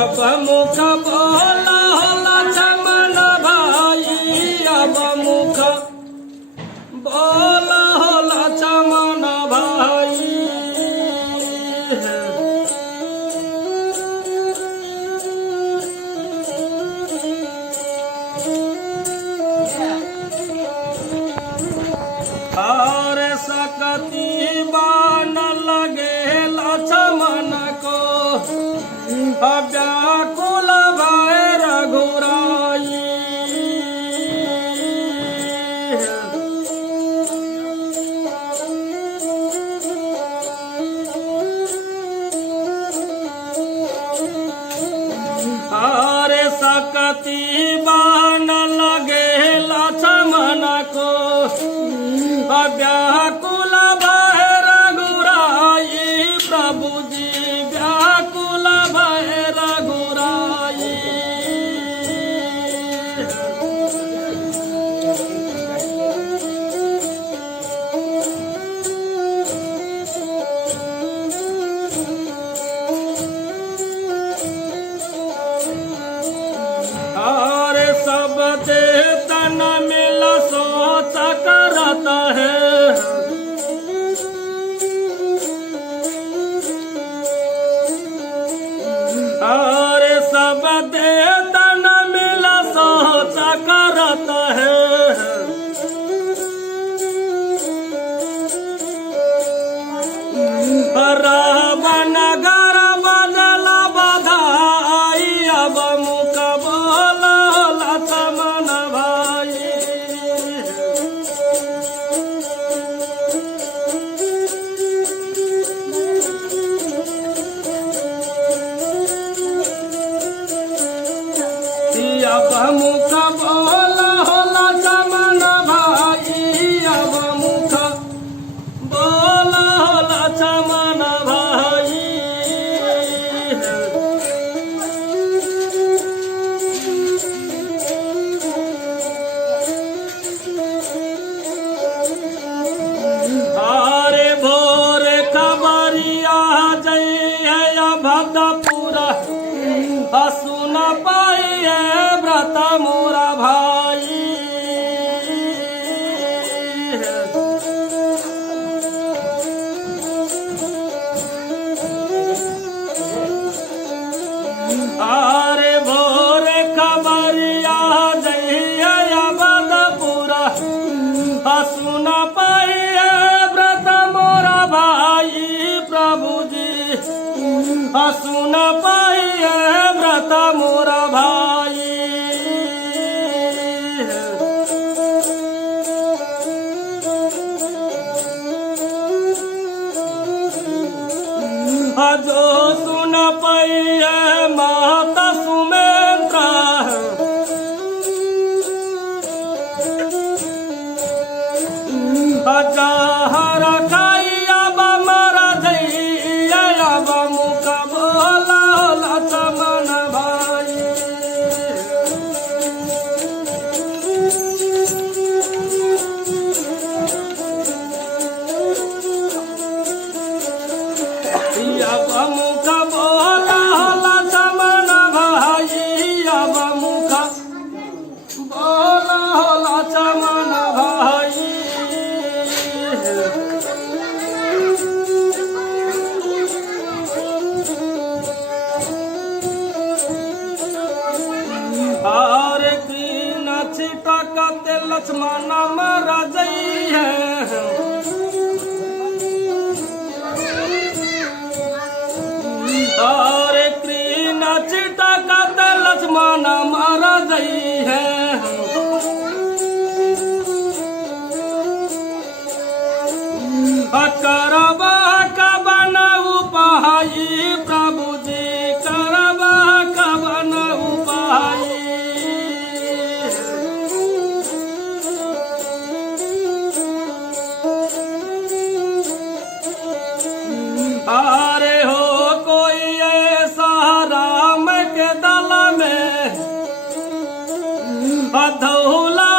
अब मुख बोला होला चमन भाई, अब मुख बोला होला चमन भाई। अरे सकती बान लगे लक्ष्मण को, व्याकुल भय रघुराई। अरे सकती बान लगे लक्ष्मण को, व्याकुल भय रघुराई। प्रभु जी व्याकुल भय रघुराई। अरे सब दे तन मिल सोच करता है, अरे सब दे तन मिल सोच करता है। रावण घर बदल बधाई, अब मुख बोला लक्ष्मण भाई। अब मुख बोला होला चमन भाई, अब मुख बोला होला चमन भाई। अरे भोर खबरिया जय भक्तपुरा, सुन पाइए व्रत मोरा भाई। अरे भोर खबरिया जय भक्तपुरा, सुन पाइए व्रत मोरा भाई। प्रभु जी सुन पाइए व्रत मोरा भाई। जो सुन पाइए माता सुमेंद्रा, जहर खाई अब मर जइया, अब मुख बोला लक्ष्मण भाई। अब मुख बोला लक्ष्मण भाई, अब मुख बोला लक्ष्मण भाई। अरे तीन छिटकते लक्ष्मण मर जइहे, अरे तीन छिटकते लक्ष्मण मर जइहे। करबा कवन उपाय प्रभु जी, करबा कवन उपाय। अरे हो कोई ऐसा राम के दल में, धौला